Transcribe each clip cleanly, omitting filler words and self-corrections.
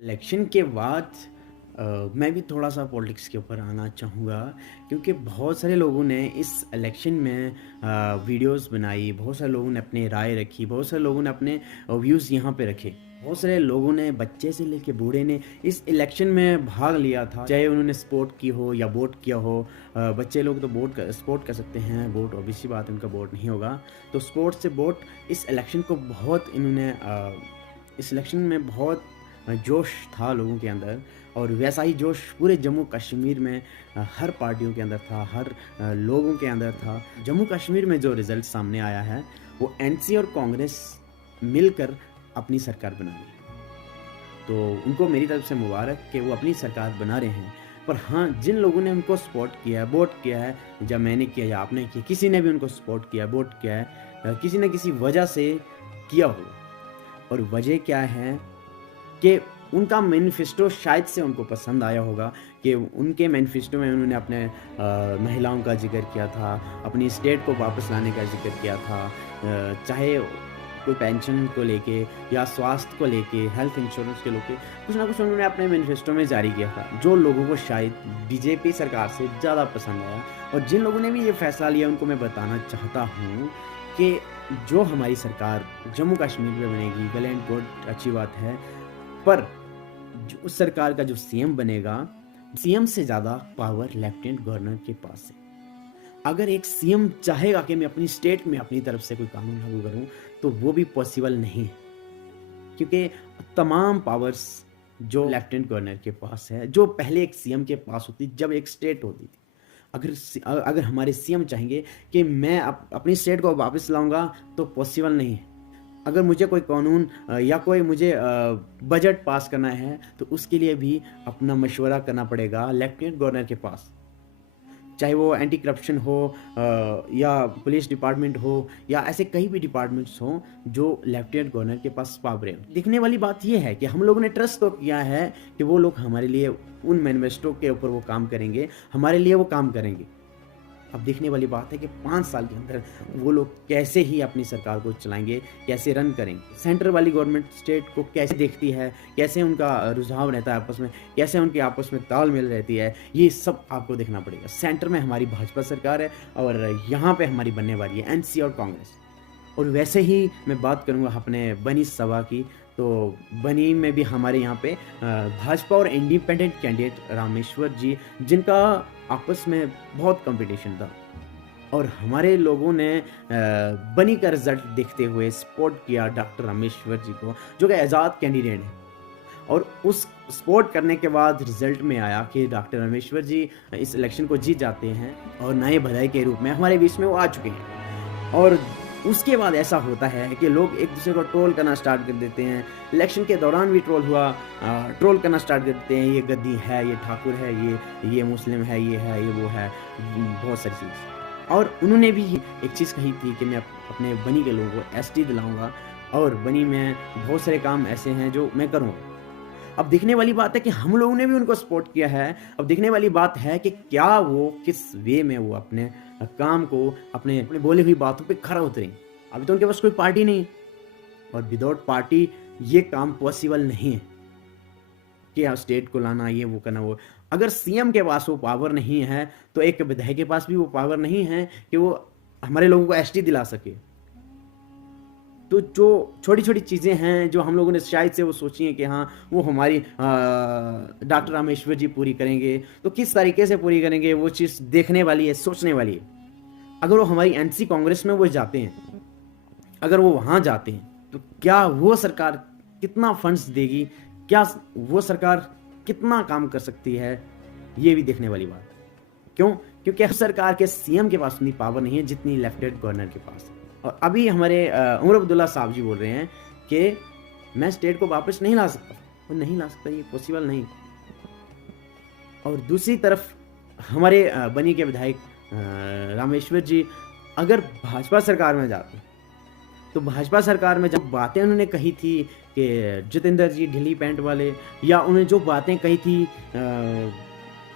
Election के बाद मैं भी थोड़ा-सा पॉलिटिक्स के ऊपर आना चाहूँगा क्योंकि बहुत सारे लोगों ने इस इलेक्शन में वीडियोस बनाई, बहुत सारे लोगों ने अपनी राय रखी, बहुत सारे लोगों ने अपने व्यूज़ यहाँ पे रखे। बहुत सारे लोगों ने बच्चे से लेके बूढ़े ने इस इलेक्शन में भाग लिया था, चाहे उन्होंने सपोर्ट की हो या वोट किया हो। बच्चे लोग तो सपोर्ट कर सकते हैं, वोट ऑब्वियस सी बात है उनका वोट नहीं होगा। तो सपोर्ट से वोट इस इलेक्शन को बहुत इन्होंने इस इलेक्शन में बहुत जोश था लोगों के अंदर और वैसा ही जोश पूरे जम्मू कश्मीर में हर पार्टियों के अंदर था, हर लोगों के अंदर था। जम्मू कश्मीर में जो रिज़ल्ट सामने आया है वो एनसी और कांग्रेस मिलकर अपनी सरकार बना रही है। तो उनको मेरी तरफ से मुबारक कि वो अपनी सरकार बना रहे हैं। पर हाँ, जिन लोगों ने उनको सपोर्ट किया है, वोट किया है, जब मैंने किया या आपने किया, किसी ने भी उनको सपोर्ट किया, वोट किया है, किसी न किसी वजह से किया हो। और वजह क्या है कि उनका मैनिफेस्टो शायद से उनको पसंद आया होगा कि उनके मैनिफेस्टो में उन्होंने अपने महिलाओं का जिक्र किया था, अपनी स्टेट को वापस लाने का जिक्र किया था, चाहे कोई पेंशन को लेके या स्वास्थ्य को लेके, हेल्थ इंश्योरेंस के लेके कुछ ना कुछ उन्होंने अपने मैनिफेस्टो में जारी किया था, जो लोगों को शायद बीजेपी सरकार से ज़्यादा पसंद आया। और जिन लोगों ने भी ये फैसला लिया उनको मैं बताना चाहता हूँ कि जो हमारी सरकार जम्मू कश्मीर में बनेगी, वेल एंड गुड, अच्छी बात है, पर उस सरकार का जो सीएम बनेगा, सीएम से ज़्यादा पावर लेफ्टिनेंट गवर्नर के पास है। अगर एक सीएम चाहेगा कि मैं अपनी स्टेट में अपनी तरफ से कोई कानून लागू करूं, तो वो भी पॉसिबल नहीं है, क्योंकि तमाम पावर्स जो लेफ्टिनेंट गवर्नर के पास है, जो पहले एक सीएम के पास होती जब एक स्टेट होती थी। अगर हमारे सीएम चाहेंगे कि मैं अपनी स्टेट को वापस लाऊंगा, तो पॉसिबल नहीं है। अगर मुझे कोई कानून या कोई मुझे बजट पास करना है, तो उसके लिए भी अपना मशवरा करना पड़ेगा लेफ्टिनेंट गवर्नर के पास, चाहे वो एंटी करप्शन हो या पुलिस डिपार्टमेंट हो या ऐसे कई भी डिपार्टमेंट्स हो जो लेफ्टिनेंट गवर्नर के पास पावर है। देखने वाली बात यह है कि हम लोगों ने ट्रस्ट तो किया है कि वो लोग हमारे लिए उन मैनिफेस्टो के ऊपर वो काम करेंगे, हमारे लिए वो काम करेंगे। अब देखने वाली बात है कि 5 साल के अंदर वो लोग कैसे ही अपनी सरकार को चलाएंगे, कैसे रन करेंगे, सेंटर वाली गवर्नमेंट स्टेट को कैसे देखती है, कैसे उनका रुझाव रहता है आपस में, कैसे उनकी आपस में तालमेल रहती है, ये सब आपको देखना पड़ेगा। सेंटर में हमारी भाजपा सरकार है और यहाँ पे हमारी बनने वाली है एनसी और कांग्रेस। और वैसे ही मैं बात करूँगा अपने बनी सभा की, तो बनी में भी हमारे यहाँ पे भाजपा और इंडिपेंडेंट कैंडिडेट रामेश्वर जी, जिनका आपस में बहुत कंपटीशन था, और हमारे लोगों ने बनी का रिजल्ट देखते हुए सपोर्ट किया डॉक्टर रामेश्वर जी को, जो कि आज़ाद कैंडिडेट है। और उस सपोर्ट करने के बाद रिजल्ट में आया कि डॉक्टर रामेश्वर जी इस इलेक्शन को जीत जाते हैं और नए भलाई के रूप में हमारे बीच में वो आ चुके हैं। और उसके बाद ऐसा होता है कि लोग एक दूसरे को ट्रोल करना स्टार्ट कर देते हैं। इलेक्शन के दौरान भी ट्रोल हुआ, ट्रोल करना स्टार्ट कर देते हैं, ये गद्दी है, ये ठाकुर है, ये मुस्लिम है, ये वो है, बहुत सारी चीज़। और उन्होंने भी एक चीज़ कही थी कि मैं अपने बनी के लोगों को एसटी दिलाऊंगा और बनी में बहुत सारे काम ऐसे हैं जो मैं करूँगा। अब देखने वाली बात है कि हम लोगों ने भी उनको सपोर्ट किया है। अब देखने वाली बात है कि क्या वो किस वे में वो अपने काम को, अपने बोली हुई बातों पे खरा उतरें। अभी तो उनके पास कोई पार्टी नहीं, और विदाउट पार्टी ये काम पॉसिबल नहीं है कि आप स्टेट को लाना, ये वो करना। वो अगर सीएम के पास वो पावर नहीं है, तो एक विधायक के पास भी वो पावर नहीं है कि वो हमारे लोगों को एसटी दिला सके। तो जो छोटी छोटी चीज़ें हैं जो हम लोगों ने शायद से वो सोची हैं कि हाँ वो हमारी डॉक्टर रामेश्वर जी पूरी करेंगे, तो किस तरीके से पूरी करेंगे वो चीज़ देखने वाली है, सोचने वाली है। अगर वो हमारी एनसी कांग्रेस में वो जाते हैं, अगर वो वहाँ जाते हैं, तो क्या वो सरकार कितना फंड्स देगी, क्या वो सरकार कितना काम कर सकती है, ये भी देखने वाली बात है। क्यों? क्योंकि सरकार के सीएम के पास उतनी पावर नहीं है जितनी लेफ्टिनेंट गवर्नर के पास है। और अभी हमारे उमर अब्दुल्ला साहब जी बोल रहे हैं कि मैं स्टेट को वापस नहीं ला सकता, वो नहीं ला सकता, ये पॉसिबल नहीं। और दूसरी तरफ हमारे बनी के विधायक रामेश्वर जी अगर भाजपा सरकार में जाते, तो भाजपा सरकार में जब बातें उन्होंने कही थी कि जितेंद्र जी ढीली पैंट वाले, या उन्होंने जो बातें कही थी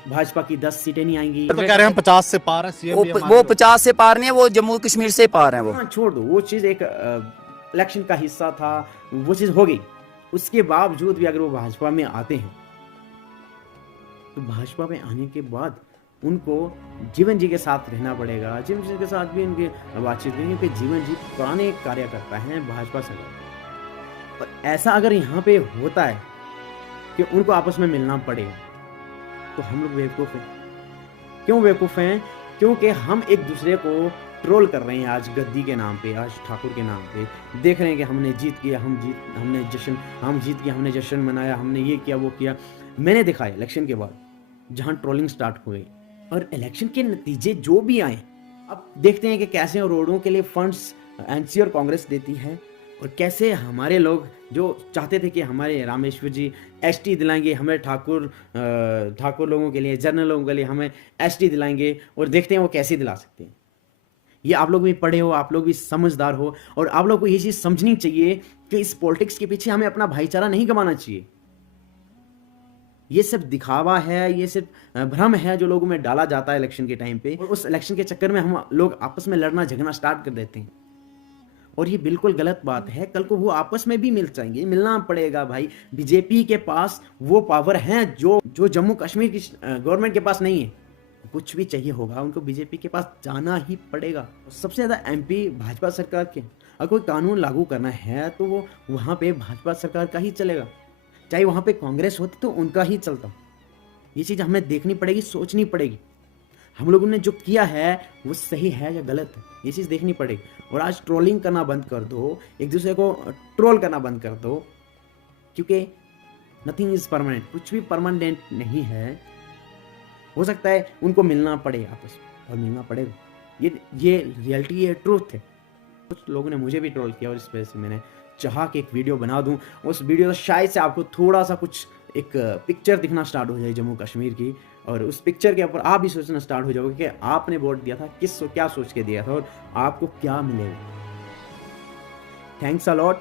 भाजपा की 10 सीटें नहीं आएंगी, तो कह रहे हैं 50 से पार है सीएम। वो 50 से पार नहीं है, वो जम्मू कश्मीर से पार है। वो हाँ, छोड़ दो, वो चीज़ एक इलेक्शन का हिस्सा था, वो चीज़ हो गई, उसके बावजूद भी अगर वो भाजपा में आते हैं तो भाजपा में आने के बाद उनको जीवन जी के साथ रहना पड़ेगा। जीवन जी के साथ भी उनकी बातचीत करेंगे क्योंकि जीवन जी पुराने कार्यकर्ता हैं भाजपा सरकार। और ऐसा अगर यहाँ पे होता है कि उनको आपस में मिलना पड़ेगा तो हम लोग बेवकूफ़ हैं। क्यों बेवकूफ़ हैं? क्योंकि हम एक दूसरे को ट्रोल कर रहे हैं आज गद्दी के नाम पे, आज ठाकुर के नाम पे। देख रहे हैं कि हमने जीत किया, हम जीत गए, हमने जश्न मनाया, हमने ये किया वो किया। मैंने देखा है इलेक्शन के बाद जहाँ ट्रोलिंग स्टार्ट हो गई और इलेक्शन के नतीजे जो भी आए, अब देखते हैं कि कैसे रोडों के लिए फंड्स एनसी और कांग्रेस देती है और कैसे हमारे लोग जो चाहते थे कि हमारे रामेश्वर जी एसटी दिलाएंगे, हमें ठाकुर लोगों के लिए, जनरल लोगों के लिए हमें एसटी दिलाएंगे, और देखते हैं वो कैसे दिला सकते हैं। ये आप लोग भी पढ़े हो, आप लोग भी समझदार हो, और आप लोग को ये चीज़ समझनी चाहिए कि इस पॉलिटिक्स के पीछे हमें अपना भाईचारा नहीं गंवाना चाहिए। ये सिर्फ दिखावा है, ये सिर्फ भ्रम है जो लोगों में डाला जाता है इलेक्शन के टाइम पे, और उस इलेक्शन के चक्कर में हम लोग आपस में लड़ना झगड़ना स्टार्ट कर देते हैं और ये बिल्कुल गलत बात है। कल को वो आपस में भी मिल जाएंगे, मिलना पड़ेगा भाई। बीजेपी के पास वो पावर है जो जम्मू कश्मीर की गवर्नमेंट के पास नहीं है। कुछ भी चाहिए होगा उनको बीजेपी के पास जाना ही पड़ेगा। सबसे ज़्यादा एमपी भाजपा सरकार के, अगर कोई कानून लागू करना है तो वो वहाँ पे भाजपा सरकार का ही चलेगा, चाहे वहाँ पे कांग्रेस होती तो उनका ही चलता। ये चीज़ हमें देखनी पड़ेगी, सोचनी पड़ेगी हम लोगों ने जो किया है वो सही है या गलत है, ये चीज़ देखनी पड़ेगी। और आज ट्रोलिंग करना बंद कर दो, एक दूसरे को ट्रोल करना बंद कर दो, क्योंकि नथिंग इज़ परमानेंट, कुछ भी परमानेंट नहीं है। हो सकता है उनको मिलना पड़े आपस में, और मिलना पड़ेगा। ये रियलिटी है, ट्रूथ है। कुछ लोगों ने मुझे भी ट्रोल किया और इस वजह से मैंने चाहा कि एक वीडियो बना दूं। उस वीडियो से शायद से आपको थोड़ा सा कुछ एक पिक्चर दिखना स्टार्ट हो जाए जम्मू कश्मीर की, और उस पिक्चर के ऊपर आप भी सोचना स्टार्ट हो जाओगे कि आपने वोट दिया था, क्या सोच के दिया था और आपको क्या मिलेगा। Thanks a lot.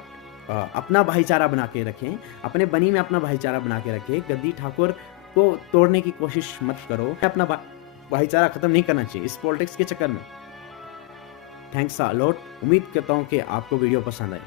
अपना भाईचारा बना के रखें, अपने बनी में अपना भाईचारा बना के रखें। गद्दी ठाकुर को तोड़ने की कोशिश मत करो, अपना भाईचारा खत्म नहीं करना चाहिए इस पॉलिटिक्स के चक्कर में। Thanks a lot. उम्मीद करता हूँ कि आपको वीडियो पसंद आए।